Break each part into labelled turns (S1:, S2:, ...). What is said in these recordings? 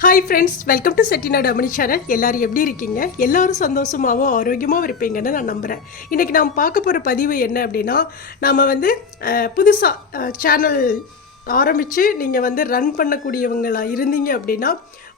S1: Hi friends welcome to Chettinad Amani channel எல்லாரும் எப்படி இருக்கீங்க? எல்லாரும் சந்தோஷமாகவும் ஆரோக்கியமாகவும் இருப்பீங்கன்னு நான் நம்புகிறேன் இன்றைக்கி நாம் பார்க்க போகிற பதிவு என்ன அப்படின்னா நாம் வந்து புதுசாக சேனல் ஆரம்பித்து நீங்கள் வந்து ரன் பண்ணக்கூடியவங்களாக இருந்தீங்க அப்படின்னா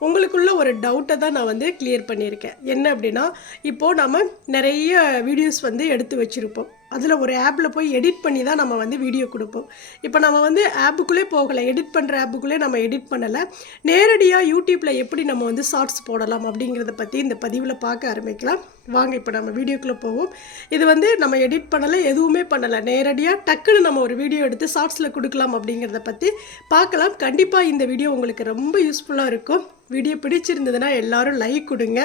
S1: உங்களுக்குள்ள ஒரு டவுட்டை தான் நான் வந்து கிளியர் பண்ணியிருக்கேன். என்ன அப்படின்னா இப்போது நம்ம நிறைய வீடியோஸ் வந்து எடுத்து வச்சுருப்போம். அதில் ஒரு ஆப்பில் போய் எடிட் பண்ணி தான் நம்ம வந்து வீடியோ கொடுப்போம். இப்போ நம்ம வந்து ஆப்புக்குள்ளே போகலை. எடிட் பண்ணுற ஆப்புக்குள்ளே நம்ம எடிட் பண்ணலை. நேரடியாக யூடியூப்பில் எப்படி நம்ம வந்து ஷார்ட்ஸ் போடலாம் அப்படிங்கிறத பற்றி இந்த பதிவில் பார்க்க ஆரம்பிக்கலாம். வாங்க இப்போ நம்ம வீடியோக்குள்ளே போவோம். இது வந்து நம்ம எடிட் பண்ணலை எதுவுமே பண்ணலை. நேரடியாக டக்குன்னு நம்ம ஒரு வீடியோ எடுத்து ஷார்ட்ஸில் கொடுக்கலாம் அப்படிங்கிறத பற்றி பார்க்கலாம். கண்டிப்பாக இந்த வீடியோ உங்களுக்கு ரொம்ப யூஸ்ஃபுல்லாக இருக்கும். வீடியோ பிடிச்சிருந்ததுன்னா எல்லாரும் லைக் கொடுங்க.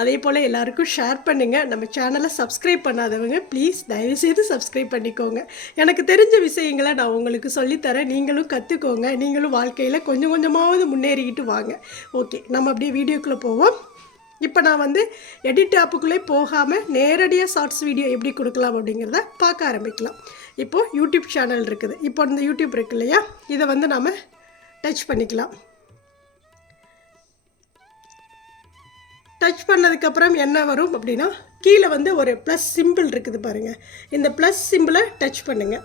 S1: அதே போல் எல்லாருக்கும் ஷேர் பண்ணுங்கள் நம்ம சேனலை சப்ஸ்கிரைப் பண்ணாதவங்க ப்ளீஸ் தயவுசெய்து சப்ஸ்கிரைப் பண்ணிக்கோங்க. எனக்கு தெரிஞ்ச விஷயங்களை நான் உங்களுக்கு சொல்லித்தரேன். நீங்களும் கற்றுக்கோங்க நீங்களும் வாழ்க்கையில் கொஞ்சம் கொஞ்சமாவது முன்னேறிக்கிட்டு வாங்க. ஓகே நம்ம அப்படியே வீடியோக்குள்ளே போவோம். இப்போ நான் வந்து எடிட் ஆப்புக்குள்ளே போகாமல் நேரடியாக ஷார்ட்ஸ் வீடியோ எப்படி கொடுக்கலாம் அப்படிங்கிறத பார்க்க ஆரம்பிக்கலாம். இப்போது யூடியூப் சேனல் இருக்குது. இப்போ இந்த யூடியூப் இருக்கு இல்லையா? இதை வந்து நாம் டச் பண்ணிக்கலாம். டச் பண்ணதுக்கப்புறம் என்ன வரும் அப்படின்னா கீழே வந்து ஒரு ப்ளஸ் சிம்பிள் இருக்குது பாருங்கள் இந்த ப்ளஸ் சிம்பிளை டச் பண்ணுங்கள்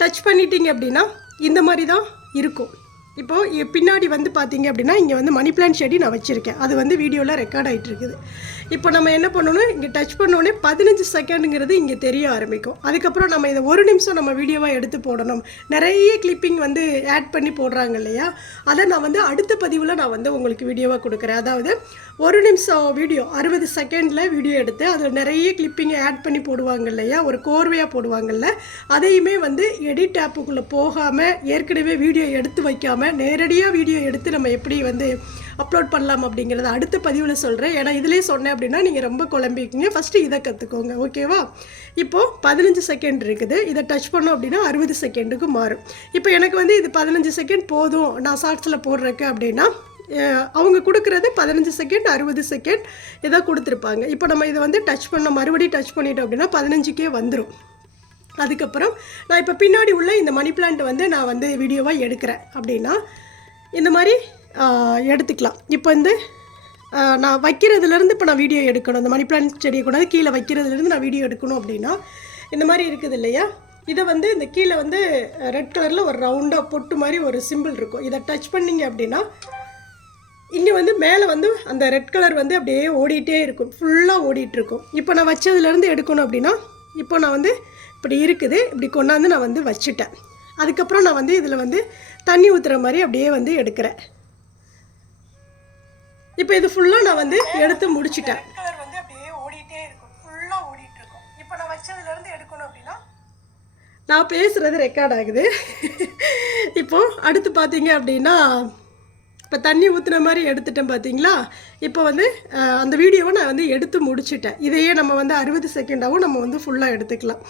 S1: டச் பண்ணிட்டீங்க அப்படின்னா இந்த மாதிரி தான் இருக்கும். இப்போது பின்னாடி வந்து பார்த்தீங்க அப்படின்னா இங்கே வந்து மணி பிளான் செடி நான் வச்சுருக்கேன். அது வந்து வீடியோவில் ரெக்கார்ட் ஆகிட்டு இருக்குது. இப்போ நம்ம என்ன பண்ணணும்? இங்கே டச் பண்ணோன்னே பதினஞ்சு செகண்டுங்கிறது இங்கே தெரிய ஆரம்பிக்கும். அதுக்கப்புறம் நம்ம இதை ஒரு நிமிஷம் நம்ம வீடியோவாக எடுத்து போடணும். நிறைய கிளிப்பிங் வந்து ஆட் பண்ணி போடுறாங்க இல்லையா? அதை நான் வந்து அடுத்த பதிவில் நான் வந்து உங்களுக்கு வீடியோவாக கொடுக்குறேன். அதாவது ஒரு நிமிஷம் வீடியோ அறுபது செகண்டில் வீடியோ எடுத்து அதில் நிறைய கிளிப்பிங்கை ஆட் பண்ணி போடுவாங்க இல்லையா? ஒரு கோர்வையாக போடுவாங்கல்ல? அதையுமே வந்து எடிட் ஆப்புக்குள்ளே போகாமல் ஏற்கனவே வீடியோ எடுத்து வைக்காமல் நேரடியாக வீடியோ எடுத்து நம்ம எப்படி வந்து அப்லோட் பண்ணலாம் அப்படிங்கிறத அடுத்த பதிவில் சொல்கிறேன் ஏன்னா இதிலே சொன்னேன் அப்படின்னா நீங்கள் ரொம்ப குழம்பிக்கிங்க. ஃபஸ்ட்டு இதை கற்றுக்கோங்க ஓகேவா இப்போது பதினஞ்சு செகண்ட் இருக்குது. இதை டச் பண்ணோம் அப்படின்னா அறுபது செகண்டுக்கு மாறும். இப்போ எனக்கு வந்து இது பதினஞ்சு செகண்ட் போதும். நான் ஷார்ட்ஸில் போடுறேக்கு அப்படின்னா அவங்க கொடுக்குறது பதினஞ்சு செகண்ட் அறுபது செகண்ட் இதை கொடுத்துருப்பாங்க. இப்போ நம்ம இதை வந்து டச் பண்ண மறுபடியும் டச் பண்ணிட்டோம் அப்படின்னா பதினஞ்சுக்கே வந்துடும் அதுக்கப்புறம் நான் இப்போ பின்னாடி உள்ள இந்த மணி பிளான்ட் வந்து நான் வந்து வீடியோவாக எடுக்கிறேன். அப்படின்னா இந்த மாதிரி எடுத்துக்கலாம். இப்போ வந்து நான் வைக்கிறதுலேருந்து இப்போ நான் வீடியோ எடுக்கணும். இந்த மணி பிளான்ட் செடியை கூடாது கீழே வைக்கிறதுலேருந்து நான் வீடியோ எடுக்கணும் அப்படின்னா இந்த மாதிரி இருக்குது இல்லையா? இதை வந்து இந்த கீழே வந்து ரெட் கலரில் ஒரு ரவுண்டாக பொட்டு மாதிரி ஒரு சிம்பிள் இருக்கும். இதை டச் பண்ணீங்க அப்படின்னா இங்கே வந்து மேலே வந்து அந்த ரெட் கலர் வந்து அப்படியே ஓடிட்டே இருக்கும். ஃபுல்லாக ஓடிட்டு இருக்கும் இப்போ நான் வச்சதுலேருந்து எடுக்கணும் அப்படின்னா இப்போ நான் வந்து இப்படி இருக்குது. இப்படி கொண்டாந்து நான் வந்து வச்சுட்டேன். அதுக்கப்புறம் நான் வந்து இதில் வந்து தண்ணி ஊற்றுற மாதிரி அப்படியே வந்து எடுக்கிறேன். இப்போ இது ஃபுல்லாக நான் வந்து எடுத்து முடிச்சிட்டேன். கலர் வந்து அப்படியே ஓடிட்டே இருக்கும். ஃபுல்லாக ஓடிட்டு இருக்கும் இப்போ நான் வச்சதுலேருந்து எடுக்கணும் அப்படின்னா? நான் பேசுகிறது ரெக்கார்ட் ஆகுது. இப்போது அடுத்து பார்த்தீங்க அப்படின்னா இப்போ தண்ணி ஊற்றுன மாதிரி எடுத்துட்டேன் பார்த்தீங்களா இப்போ வந்து அந்த வீடியோவை நான் வந்து எடுத்து முடிச்சிட்டேன். இதையே நம்ம வந்து அறுபது செகண்டாகவும் நம்ம வந்து ஃபுல்லாக எடுத்துக்கலாம்.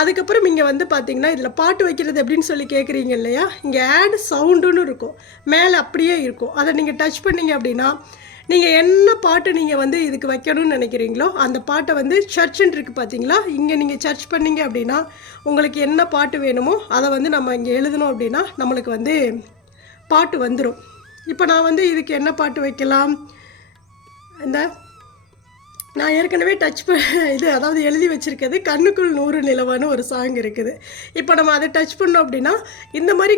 S1: அதுக்கப்புறம் இங்கே வந்து பார்த்தீங்கன்னா இதில் பாட்டு வைக்கிறது எப்படின்னு சொல்லி கேட்குறீங்க இல்லையா? இங்கே ஆட் சவுண்டுன்னு இருக்கும். மேலே அப்படியே இருக்கும். அதை நீங்கள் டச் பண்ணீங்க அப்படின்னா நீங்கள் என்ன பாட்டு நீங்கள் வந்து இதுக்கு வைக்கணும்னு நினைக்கிறீங்களோ அந்த பாட்டை வந்து சர்ச்சுன்னு இருக்குது பார்த்தீங்களா இங்கே நீங்கள் சர்ச் பண்ணீங்க அப்படின்னா உங்களுக்கு என்ன பாட்டு வேணுமோ அதை வந்து நம்ம இங்கே எழுதணும் அப்படின்னா நம்மளுக்கு வந்து பாட்டு வந்துடும் இப்போ நான் வந்து இதுக்கு என்ன பாட்டு வைக்கலாம்? இந்த நான் ஏற்கனவே டச் ப இது அதாவது எழுதி வச்சுருக்கிறது கண்ணுக்குள் நூறு நிலவான ஒரு சாங் இருக்குது. இப்போ நம்ம அதை டச் பண்ணோம் அப்படின்னா இந்த மாதிரி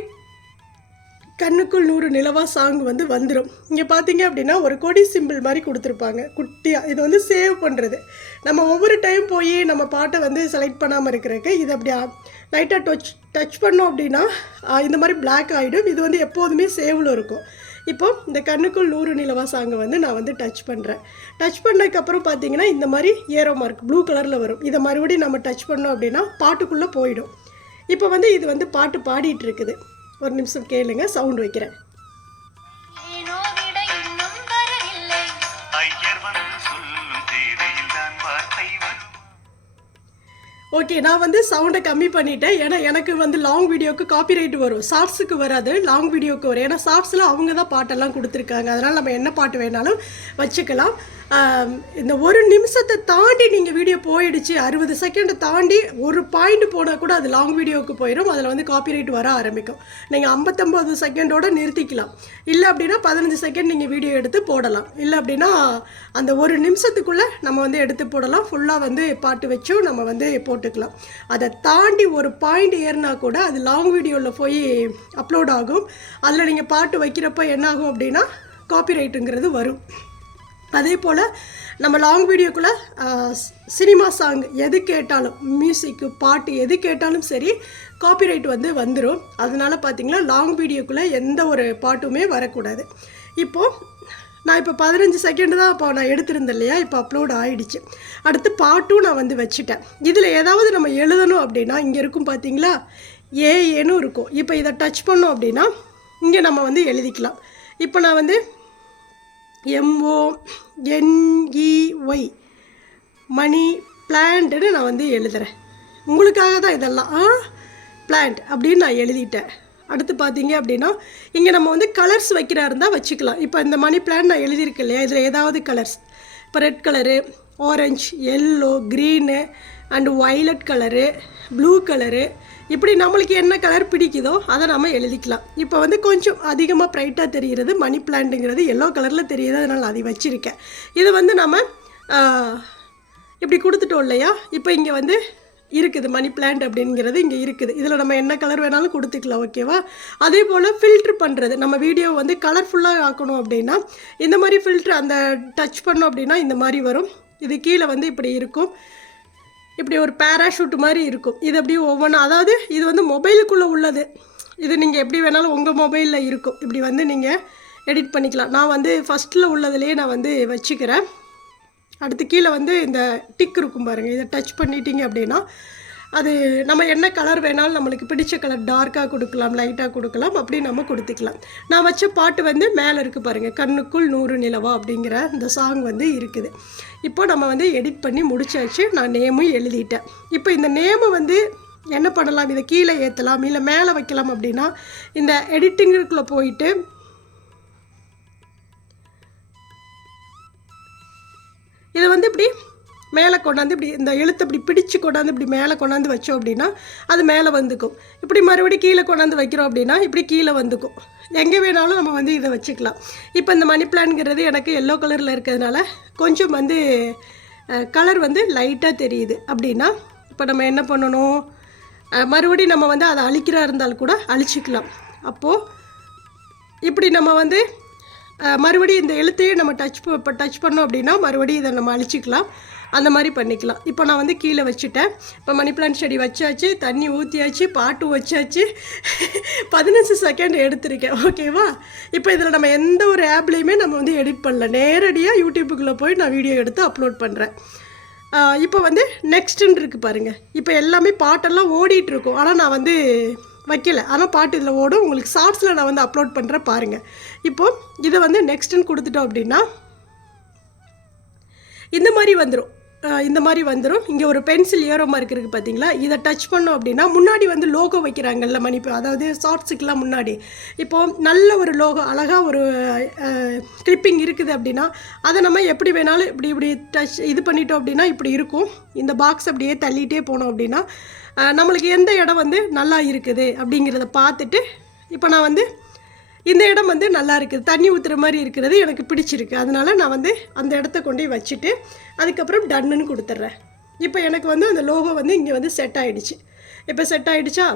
S1: கண்ணுக்குள் நூறு நிலவா சாங் வந்து வந்துடும் இங்கே பார்த்தீங்க அப்படின்னா ஒரு கொடி சிம்பிள் மாதிரி கொடுத்துருப்பாங்க. குட்டியாக இது வந்து சேவ் பண்ணுறது நம்ம ஒவ்வொரு டைம் போய் நம்ம பாட்டை வந்து செலக்ட் பண்ணாமல் இருக்கிறதுக்கு இது அப்படி லைட்டாக டச் டச் பண்ணோம் அப்படின்னா இந்த மாதிரி பிளாக் ஆகிடும் இது வந்து எப்போதுமே சேவில் இருக்கும். இப்போ இந்த கண்ணுக்குள் நூறு நிலவா சாங்கை வந்து நான் வந்து டச் பண்ணுறேன் டச் பண்ணதுக்கப்புறம் பார்த்தீங்கன்னா இந்த மாதிரி ஏரோ மார்க் ப்ளூ கலரில் வரும். இதை மறுபடியும் நம்ம டச் பண்ணோம் அப்படின்னா பாட்டுக்குள்ளே போயிடும். இப்போ வந்து இது வந்து பாட்டு பாடிட்டு இருக்குது. ஒரு நிமிஷம் கேளுங்க சவுண்ட் வைக்கிறேன். ஓகே நான் வந்து சவுண்டை கம்மி பண்ணிட்டேன். ஏன்னா எனக்கு வந்து லாங் வீடியோக்கு காப்பிரைட் வரும். ஷார்ட்ஸுக்கு வராது. லாங் வீடியோக்கு வரும். ஏன்னா ஷார்ட்ஸில் அவங்க தான் பாட்டெல்லாம் கொடுத்துருக்காங்க. அதனால் நம்ம என்ன பாட்டு வேணாலும் வச்சுக்கலாம். இந்த ஒரு நிமிஷத்தை தாண்டி நீங்கள் வீடியோ போயிடுச்சு. அறுபது செகண்டை தாண்டி ஒரு பாயிண்ட் போனால் கூட அது லாங் வீடியோவுக்கு போயிடும் அதில் வந்து காப்பிரைட் வர ஆரம்பிக்கும். நீங்கள் ஐம்பத்தொம்போது செகண்டோட நிறுத்திக்கலாம். இல்லை அப்படின்னா பதினஞ்சு செகண்ட் நீங்கள் வீடியோ எடுத்து போடலாம். இல்லை அப்படின்னா அந்த ஒரு நிமிஷத்துக்குள்ளே நம்ம வந்து எடுத்து போடலாம். ஃபுல்லாக வந்து பாட்டு வச்சும் நம்ம வந்து போட்டுக்கலாம். அதை தாண்டி ஒரு பாயிண்ட் ஏறினா கூட அது லாங் வீடியோவில் போய் அப்லோட் ஆகும். அதில் நீங்கள் பாட்டு வைக்கிறப்ப என்னாகும் அப்படின்னா காப்பிரைட்டுங்கிறது வரும். அதே போல் நம்ம லாங் வீடியோக்குள்ளே சினிமா சாங் எது கேட்டாலும் மியூசிக்கு பாட்டு எது கேட்டாலும் சரி காப்பிரைட் வந்து வந்துடும் அதனால் பார்த்தீங்கன்னா லாங் வீடியோக்குள்ளே எந்த ஒரு பாட்டுமே வரக்கூடாது. இப்போது நான் இப்போ பதினஞ்சு செகண்ட் தான் இப்போ நான் எடுத்திருந்தேன் இல்லையா? இப்போ அப்லோட் ஆகிடுச்சு அடுத்து பாட்டும் நான் வந்து வச்சுட்டேன். இதில் ஏதாவது நம்ம எழுதணும் அப்படின்னா இங்கே இருக்கும் பார்த்தீங்களா ஏஏன்னு இருக்கும். இப்போ இதை டச் பண்ணோம் அப்படின்னா இங்கே நம்ம வந்து எழுதிக்கலாம். இப்போ நான் வந்து எம்ஓ என்இஒய் மணி பிளான்ட்டுன்னு நான் வந்து எழுதுகிறேன் உங்களுக்காக தான் இதெல்லாம். ஆ? பிளான்ட் அப்படின்னு நான் எழுதிட்டேன். அடுத்து பார்த்தீங்க அப்படின்னா இங்கே நம்ம வந்து கலர்ஸ் வைக்கிறா இருந்தால் வச்சுக்கலாம். இப்போ இந்த மணி பிளான் நான் எழுதியிருக்கேன் இல்லையா? இதில் ஏதாவது கலர்ஸ் இப்போ red colour orange yellow green and violet colour blue colour இப்படி நம்மளுக்கு என்ன கலர் பிடிக்குதோ அதை நம்ம எழுதிக்கலாம். இப்போ வந்து கொஞ்சம் அதிகமாக ப்ரைட்டாக தெரிகிறது மணி பிளான்ட்டுங்கிறது எல்லோ கலரில் தெரியுது அதனால் அதை வச்சுருக்கேன். இது வந்து நம்ம இப்படி கொடுத்துட்டோம் இல்லையா? இப்போ இங்கே வந்து இருக்குது மணி பிளான்ட் அப்படிங்கிறது இங்கே இருக்குது. இதில் நம்ம என்ன கலர் வேணாலும் கொடுத்துக்கலாம் ஓகேவா அதே போல் ஃபில்ட்ரு பண்ணுறது நம்ம வீடியோ வந்து கலர்ஃபுல்லாக ஆக்கணும் அப்படின்னா இந்த மாதிரி ஃபில்ட்ரு அந்த டச் பண்ணோம் அப்படின்னா இந்த மாதிரி வரும். இது கீழே வந்து இப்படி இருக்கும். இப்படி ஒரு பேராஷூட் மாதிரி இருக்கும். இது அப்படியே ஒவ்வொன்றும் அதாவது இது வந்து மொபைலுக்குள்ளே உள்ளது. இது நீங்கள் எப்படி வேணாலும் உங்கள் மொபைலில் இருக்கும். இப்படி வந்து நீங்கள் எடிட் பண்ணிக்கலாம். நான் வந்து ஃபஸ்ட்டில் உள்ளதுலேயே நான் வந்து வச்சுக்கிறேன். அடுத்து கீழே வந்து இந்த டிக் இருக்கும் பாருங்கள் இதை டச் பண்ணிட்டீங்க அப்படின்னா அது நம்ம என்ன கலர் வேணாலும் நம்மளுக்கு பிடிச்ச கலர் டார்க்காக கொடுக்கலாம் லைட்டாக கொடுக்கலாம் அப்படி நம்ம கொடுத்துக்கலாம். நான் வச்ச பாட்டு வந்து மேலே இருக்குது பாருங்கள் கண்ணுக்குள் நூறு நிலவா அப்படிங்கிற இந்த சாங் வந்து இருக்குது. இப்போ நம்ம வந்து எடிட் பண்ணி முடிச்சாச்சு. நான் நேமும் எழுதிட்டேன். இப்போ இந்த நேமை வந்து என்ன பண்ணலாம்? இதை கீழே ஏற்றலாம் இல்லை மேலே வைக்கலாம் அப்படின்னா இந்த எடிட்டிங்குக்குள்ளே போயிட்டு இதை வந்து இப்படி மேலே கொண்டாந்து இப்படி இந்த எழுத்தை இப்படி பிடிச்சு கொண்டாந்து இப்படி மேலே கொண்டாந்து வச்சோம் அப்படின்னா அது மேலே வந்துக்கும். இப்படி மறுபடியும் கீழே கொண்டாந்து வைக்கிறோம் அப்படின்னா இப்படி கீழே வந்துக்கும். எங்கே வேணாலும் நம்ம வந்து இதை வச்சுக்கலாம். இப்போ இந்த மணி பிளான்ங்கிறது எனக்கு எல்லோ கலரில் இருக்கிறதுனால கொஞ்சம் வந்து கலர் வந்து லைட்டாக தெரியுது. அப்படின்னா இப்போ நம்ம என்ன பண்ணணும்? மறுபடி மறுபடியும் நம்ம வந்து அதை அழிக்கிறா இருந்தால் கூட அழிச்சிக்கலாம். அப்போது இப்படி நம்ம வந்து மறுபடியும் இந்த எழுத்தையே நம்ம டச் இப்போ டச் பண்ணோம் அப்படின்னா மறுபடியும் இதை நம்ம அழிச்சிக்கலாம். அந்த மாதிரி பண்ணிக்கலாம். இப்போ நான் வந்து கீழே வச்சுட்டேன். இப்போ மணி பிளான்ட் செடி வச்சாச்சு தண்ணி ஊற்றியாச்சு பாட்டு வச்சாச்சு. பதினஞ்சு செகண்ட் எடுத்திருக்கேன். ஓகேவா இப்போ இதில் நம்ம எந்த ஒரு ஆப்லேயுமே நம்ம வந்து எடிட் பண்ணல. நேரடியாக யூடியூப்புக்குள்ளே போய் நான் வீடியோ எடுத்து அப்லோட் பண்ணுறேன் இப்போ வந்து நெக்ஸ்ட்டுன்னு இருக்குது பாருங்கள் இப்போ எல்லாமே பாட்டெல்லாம் ஓடிட்டுருக்கும் ஆனால் நான் வந்து வைக்கல. ஆனால் பாட்டு இதில் ஓடும். உங்களுக்கு ஷார்ட்ஸில் நான் வந்து அப்லோட் பண்ணுறேன் பாருங்கள் இப்போது இதை வந்து நெக்ஸ்ட்டுன்னு கொடுத்துட்டோம் அப்படின்னா இந்த மாதிரி வந்துடும் இந்த மாதிரி வந்துடும் இங்கே ஒரு பென்சில் ஏரோ மார்க் இருக்குது பார்த்தீங்களா இதை டச் பண்ணோம் அப்படின்னா முன்னாடி வந்து லோகோ வைக்கிறாங்கல்ல மணிப்பு. அதாவது ஷார்ட்ஸுக்கெலாம் முன்னாடி. இப்போது நல்ல ஒரு லோகோ அழகாக ஒரு கிளிப்பிங் இருக்குது அப்படின்னா அதை நம்ம எப்படி வேணாலும் இப்படி இப்படி டச் இது பண்ணிட்டோம் அப்படின்னா இப்படி இருக்கும். இந்த பாக்ஸ் அப்படியே தள்ளிகிட்டே போனோம் அப்படின்னா நம்மளுக்கு எந்த இடம் வந்து நல்லா இருக்குது அப்படிங்கிறத பார்த்துட்டு இப்போ நான் வந்து இந்த இடம் வந்து நல்லா இருக்குது. தண்ணி ஊற்றுற மாதிரி இருக்கிறது எனக்கு பிடிச்சிருக்கு. அதனால நான் வந்து அந்த இடத்த கொண்டு போய் வச்சுட்டு அதுக்கப்புறம் டன்னுன்னு கொடுத்துட்றேன். இப்போ எனக்கு வந்து அந்த லோகோ வந்து இங்கே வந்து செட் ஆகிடுச்சு இப்போ செட் ஆகிடுச்சா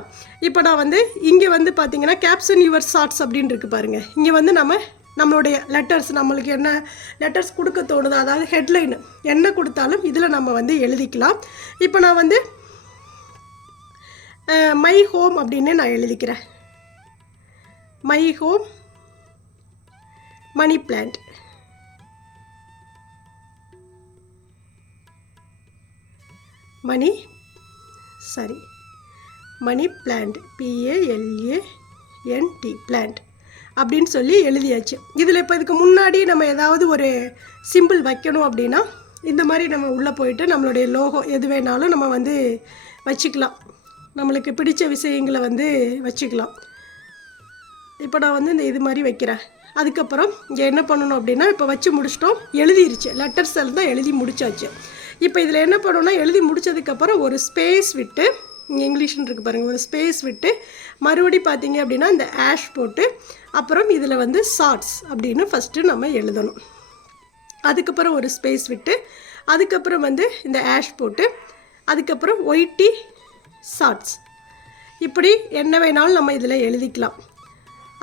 S1: இப்போ நான் வந்து இங்கே வந்து பார்த்தீங்கன்னா கேப்சன் யுவர் ஷார்ட்ஸ் அப்படின்னு இருக்கு பாருங்கள் இங்கே வந்து நம்ம நம்மளுடைய லெட்டர்ஸ் நம்மளுக்கு என்ன லெட்டர்ஸ் கொடுக்க தோணுதோ அதாவது ஹெட்லைன் என்ன கொடுத்தாலும் இதில் நம்ம வந்து எழுதிக்கலாம். இப்போ நான் வந்து மை ஹோம் அப்படின்னு நான் எழுதிக்கிறேன். My home money plant money sorry money plant P A L A N T plant அப்படின்னு சொல்லி எழுதியாச்சு. இதில் இப்போ இதுக்கு முன்னாடி நம்ம ஏதாவது ஒரு சிம்பிள் வைக்கணும் அப்படின்னா இந்த மாதிரி நம்ம உள்ளே போயிட்டு நம்மளுடைய லோகம் எது வேணாலும் நம்ம வந்து வச்சுக்கலாம். நம்மளுக்கு பிடித்த விஷயங்களை வந்து வச்சுக்கலாம். இப்போ நான் வந்து இந்த இது மாதிரி வைக்கிறேன். அதுக்கப்புறம் இங்கே என்ன பண்ணணும் அப்படின்னா இப்போ வச்சு முடிச்சிட்டோம். எழுதிருச்சு. லெட்டர்ஸ் தான் எழுதி முடிச்சாச்சு. இப்போ இதில் என்ன பண்ணணும்னா எழுதி முடிச்சதுக்கப்புறம் ஒரு ஸ்பேஸ் விட்டு இங்கே இங்கிலீஷ்னு இருக்கு பாருங்கள் ஒரு ஸ்பேஸ் விட்டு மறுபடி பார்த்தீங்க அப்படின்னா இந்த ஆஷ் போட்டு அப்புறம் இதில் வந்து ஷார்ட்ஸ் அப்படின்னு ஃபஸ்ட்டு நம்ம எழுதணும். அதுக்கப்புறம் ஒரு ஸ்பேஸ் விட்டு அதுக்கப்புறம் வந்து இந்த ஆஷ் போட்டு அதுக்கப்புறம் ஒயிட்டி ஷார்ட்ஸ் இப்படி என்ன வேணாலும் நம்ம இதில் எழுதிக்கலாம்.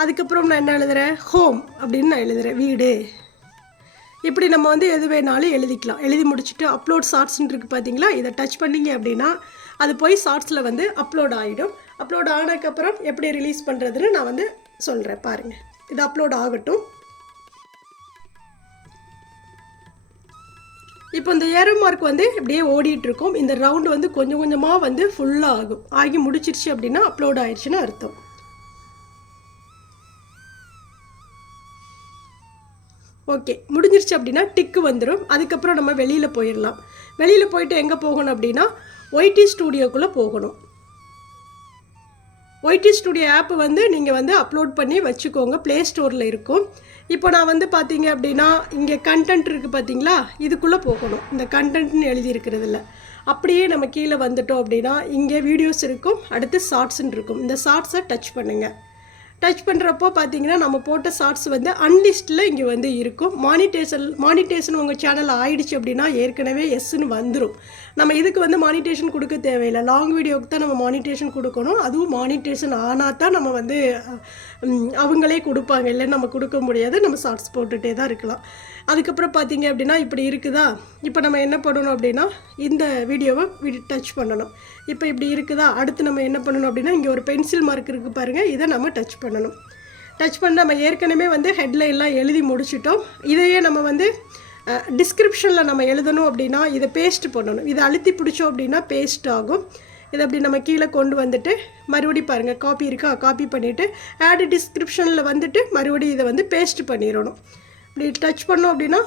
S1: அதுக்கப்புறம் நான் என்ன எழுதுகிறேன் ஹோம் அப்படின்னு நான் எழுதுகிறேன் வீடு. இப்படி நம்ம வந்து எது வேணாலும் எழுதிக்கலாம். எழுதி முடிச்சுட்டு அப்லோட் ஷார்ட்ஸ்ன்னு இருக்குது பார்த்தீங்களா இதை டச் பண்ணீங்க அப்படின்னா அது போய் ஷார்ட்ஸில் வந்து அப்லோட் ஆகிடும் அப்லோட் ஆனதுக்கப்புறம் எப்படி ரிலீஸ் பண்ணுறதுன்னு நான் வந்து சொல்கிறேன் பாருங்கள் இது அப்லோட் ஆகட்டும். இப்போ இந்த ஏரோ மார்க் வந்து இப்படியே ஓடிட்டுருக்கோம் இந்த ரவுண்டு வந்து கொஞ்சம் கொஞ்சமாக வந்து ஃபுல்லாக ஆகும். ஆகி முடிச்சிருச்சு அப்படின்னா அப்லோட் ஆயிடுச்சுன்னு அர்த்தம். ஓகே முடிஞ்சிருச்சு அப்படின்னா டிக்கு வந்துடும் அதுக்கப்புறம் நம்ம வெளியில் போயிடலாம். வெளியில் போயிட்டு எங்கே போகணும் அப்படின்னா ஒய்டி ஸ்டூடியோக்குள்ளே போகணும். ஒய்டி ஸ்டுடியோ ஆப் வந்து நீங்கள் வந்து அப்லோட் பண்ணி வச்சுக்கோங்க. ப்ளே ஸ்டோரில் இருக்கும். இப்போ நான் வந்து பார்த்தீங்க அப்படின்னா இங்கே கண்டென்ட் இருக்குது பார்த்தீங்களா இதுக்குள்ளே போகணும். இந்த கண்டென்ட்னு எழுதியிருக்கிறதுல அப்படியே நம்ம கீழே வந்துட்டோம் அப்படின்னா இங்கே வீடியோஸ் இருக்கும். அடுத்து ஷார்ட்ஸ்ன்னு இருக்கும். இந்த ஷார்ட்ஸை டச் பண்ணுங்கள் டச் பண்ணுறப்போ பார்த்தீங்கன்னா நம்ம போட்ட ஷார்ட்ஸ் வந்து அன்லிஸ்ட்டில் இங்கே வந்து இருக்கும். மானிட்டேஷன் மானிட்டேஷன் உங்கள் சேனல் ஆயிடுச்சு அப்படின்னா ஏற்கனவே எஸ்ன்னு வந்துடும் நம்ம இதுக்கு வந்து மானிட்டேஷன் கொடுக்க தேவையில்லை. லாங் வீடியோவுக்கு தான் நம்ம மானிட்டேஷன் கொடுக்கணும். அதுவும் மானிட்டேஷன் ஆனால் தான் நம்ம வந்து அவங்களே கொடுப்பாங்க. இல்லை நம்ம கொடுக்க முடியாது. நம்ம ஷார்ட்ஸ் போட்டுகிட்டே தான் இருக்கலாம். அதுக்கப்புறம் பார்த்தீங்க அப்படின்னா இப்படி இருக்குதா? இப்போ நம்ம என்ன பண்ணணும் அப்படின்னா இந்த வீடியோவை டச் பண்ணணும். இப்போ இப்படி இருக்குதா? அடுத்து நம்ம என்ன பண்ணணும் அப்படின்னா இங்கே ஒரு பென்சில் மார்க் இருக்குது பாருங்கள் இதை நம்ம டச் பண்ணணும். டச் பண்ண நம்ம ஏற்கனவே வந்து ஹெட்லைன்லாம் எழுதி முடிச்சிட்டோம். இதையே நம்ம வந்து டிஸ்கிரிப்ஷனில் நம்ம எழுதணும் அப்படின்னா இதை பேஸ்ட் பண்ணணும். இதை அழுத்தி பிடிச்சோம் அப்படின்னா பேஸ்ட் ஆகும். இதை அப்படி நம்ம கீழே கொண்டு வந்துட்டு மறுபடி பாருங்கள் காப்பி இருக்கா? காப்பி பண்ணிவிட்டு ஆட் டிஸ்கிரிப்ஷனில் வந்துட்டு மறுபடியும் இதை வந்து பேஸ்ட் பண்ணிடணும். இப்படி டச் பண்ணோம் அப்படின்னா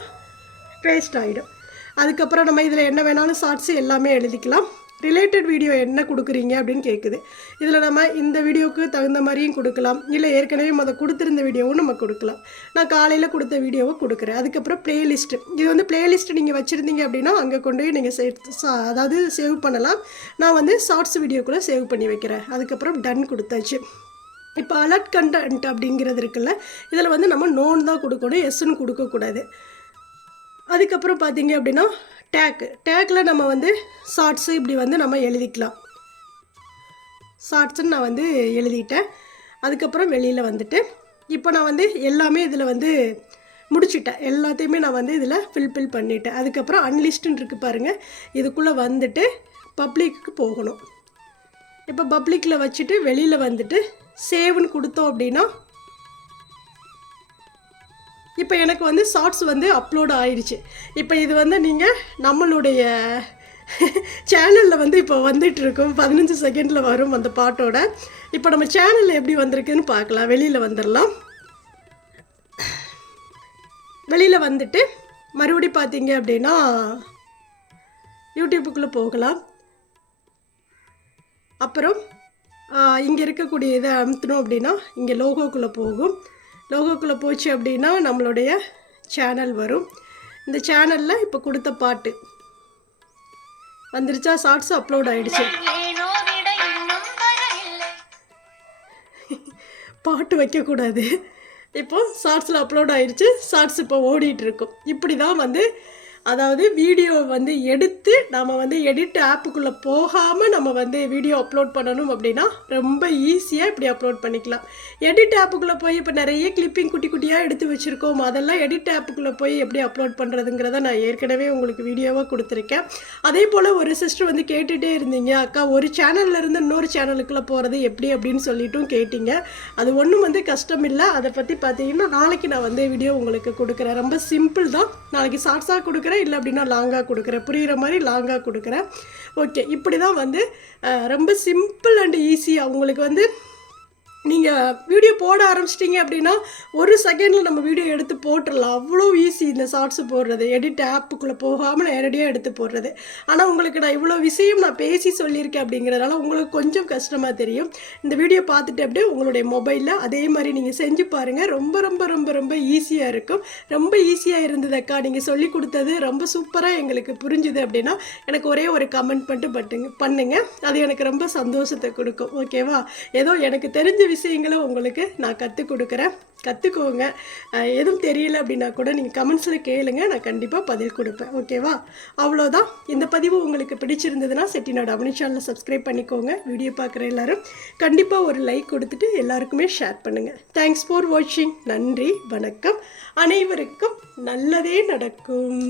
S1: பேஸ்ட் ஆகிடும் அதுக்கப்புறம் நம்ம இதில் என்ன வேணாலும் ஷார்ட்ஸு எல்லாமே எழுதிக்கலாம். ரிலேட்டட் வீடியோ என்ன கொடுக்குறீங்க அப்படின்னு கேட்குது இதில் நம்ம இந்த வீடியோவுக்கு தகுந்த மாதிரியும் கொடுக்கலாம். இல்லை ஏற்கனவே அதை கொடுத்துருந்த வீடியோவும் நம்ம கொடுக்கலாம். நான் காலையில் கொடுத்த வீடியோவை கொடுக்குறேன். அதுக்கப்புறம் ப்ளேலிஸ்ட்டு இது வந்து பிளேலிஸ்ட் நீங்கள் வச்சுருந்தீங்க அப்படின்னா அங்கே கொண்டு போய் நீங்கள் சேர்த்து சா- அதாவது சேவ் பண்ணலாம். நான் வந்து ஷார்ட்ஸ் வீடியோக்குள்ளே சேவ் பண்ணி வைக்கிறேன். அதுக்கப்புறம் டன் கொடுத்தாச்சு. இப்போ அலர்ட் கண்டென்ட் அப்படிங்கிறது இருக்குல்ல இதில் வந்து நம்ம நோன் தான் கொடுக்கணும் எஸ்ன்னு கொடுக்கக்கூடாது. அதுக்கப்புறம் பார்த்தீங்க அப்படின்னா டேக் டேக்கில் நம்ம வந்து ஷார்ட்ஸு இப்படி வந்து நம்ம எழுதிக்கலாம். ஷார்ட்ஸுன்னு நான் வந்து எழுதிட்டேன். அதுக்கப்புறம் வெளியில் வந்துட்டு இப்போ நான் வந்து எல்லாமே இதில் வந்து முடிச்சுட்டேன். எல்லாத்தையுமே நான் வந்து இதில் ஃபில்ஃபில் பண்ணிட்டேன். அதுக்கப்புறம் அன்லிஸ்ட்டுன்னு இருக்குது பாருங்கள் இதுக்குள்ளே வந்துட்டு பப்ளிக்கு போகணும். இப்போ பப்ளிக்கில் வச்சுட்டு வெளியில் வந்துட்டு சேவ்னு கொடுத்தோம் அப்படின்னா இப்போ எனக்கு வந்து ஷார்ட்ஸ் வந்து அப்லோட் ஆயிடுச்சு. இப்போ இது வந்து நீங்கள் நம்மளுடைய சேனலில் வந்து இப்போ வந்துட்டு இருக்கும் பதினஞ்சு செகண்டில் வரும் அந்த பாட்டோட. இப்போ நம்ம சேனலில் எப்படி வந்திருக்குன்னு பார்க்கலாம். வெளியில் வந்துடலாம். வெளியில் வந்துட்டு மறுபடி பார்த்தீங்க அப்படின்னா யூடியூப்புக்குள்ளே போகலாம். அப்புறம் இங்கே இருக்கக்கூடிய இதை அமுத்தணும் அப்படின்னா இங்கே லோகோக்குள்ளே போகும். லோகோக்குள்ளே போச்சு அப்படின்னா நம்மளுடைய சேனல் வரும். இந்த சேனலில் இப்போ கொடுத்த பாட்டு. வந்துருச்சா? ஷார்ட்ஸ் அப்லோட் ஆயிடுச்சு. பாட்டு வைக்கக்கூடாது. இப்போ ஷார்ட்ஸில் அப்லோட் ஆயிடுச்சு ஷார்ட்ஸ் இப்போ ஓடிட்டு இருக்கும். இப்படி தான் வந்து அதாவது வீடியோ வந்து எடுத்து நம்ம வந்து எடிட் ஆப்புக்குள்ளே போகாமல் நம்ம வந்து வீடியோ அப்லோட் பண்ணணும் அப்படின்னா ரொம்ப ஈஸியாக இப்படி அப்லோட் பண்ணிக்கலாம். எடிட் ஆப்புக்குள்ளே போய் இப்போ நிறைய கிளிப்பிங் குட்டி குட்டியாக எடுத்து வச்சுருக்கோம். அதெல்லாம் எடிட் ஆப்புக்குள்ளே போய் எப்படி அப்லோட் பண்ணுறதுங்கிறத நான் ஏற்கனவே உங்களுக்கு வீடியோவாக கொடுத்துருக்கேன். அதே போல் ஒரு சிஸ்டர் வந்து கேட்டுகிட்டே இருந்தீங்க. அக்கா ஒரு சேனல்லேருந்து இன்னொரு சேனலுக்குள்ளே போகிறது எப்படி அப்படின்னு சொல்லிட்டும் கேட்டிங்க. அது ஒன்றும் வந்து கஷ்டம் இல்லை. அதை பற்றி பார்த்தீங்கன்னா நாளைக்கு நான் வந்து வீடியோ உங்களுக்கு கொடுக்குறேன். ரொம்ப சிம்பிள் தான். நாளைக்கு ஷார்ட்ஸாக கொடுக்குறேன். இல்லை அப்படின்னா லாங்காக கொடுக்குறேன். புரிகிற மாதிரி லாங்காக கொடுக்குறேன். ஓகே இப்படி தான் வந்து ரொம்ப சிம்பிள் அண்ட் ஈஸி உங்களுக்கு வந்து நீங்கள் வீடியோ போட ஆரம்பிச்சிட்டிங்க அப்படின்னா ஒரு செகண்டில் நம்ம வீடியோ எடுத்து போட்டுடலாம் அவ்வளோ ஈஸி இந்த ஷார்ட்ஸ் போடுறது எடிட் ஆப்புக்குள்ளே போகாமல் நேரடியாக எடுத்து போடுறது. ஆனால் உங்களுக்கு நான் இவ்வளோ விஷயம் நான் பேசி சொல்லியிருக்கேன் அப்படிங்கிறதுனால உங்களுக்கு கொஞ்சம் கஷ்டமாக தெரியும். இந்த வீடியோ பார்த்துட்டு அப்படியே உங்களுடைய மொபைலில் அதே மாதிரி நீங்கள் செஞ்சு பாருங்கள் ரொம்ப ரொம்ப ரொம்ப ரொம்ப ஈஸியாக இருக்கும். ரொம்ப ஈஸியாக இருந்தது அக்கா. நீங்கள் சொல்லி கொடுத்தது ரொம்ப சூப்பராக எங்களுக்கு புரிஞ்சுது அப்படின்னா எனக்கு ஒரே ஒரு கமெண்ட் பண்ணிட்டு பட்டுங்க பண்ணுங்கள் அது எனக்கு ரொம்ப சந்தோஷத்தை கொடுக்கும். ஓகேவா ஏதோ எனக்கு தெரிஞ்ச விஷயங்களை உங்களுக்கு நான் கற்றுக் கொடுக்குறேன். கற்றுக்கோங்க எதுவும் தெரியல அப்படின்னா கூட நீங்கள் கமெண்ட்ஸில் கேளுங்க. நான் கண்டிப்பாக பதில் கொடுப்பேன். ஓகேவா அவ்வளோதான் இந்த பதிவு உங்களுக்கு பிடிச்சிருந்ததுன்னா செட்டிநாடு அவனி சேனலை சப்ஸ்கிரைப் பண்ணிக்கோங்க. வீடியோ பார்க்குற எல்லாரும் கண்டிப்பாக ஒரு லைக் கொடுத்துட்டு எல்லாருக்குமே ஷேர் பண்ணுங்கள் தேங்க்ஸ் ஃபார் வாட்சிங் நன்றி வணக்கம். அனைவருக்கும் நல்லதே நடக்கும்.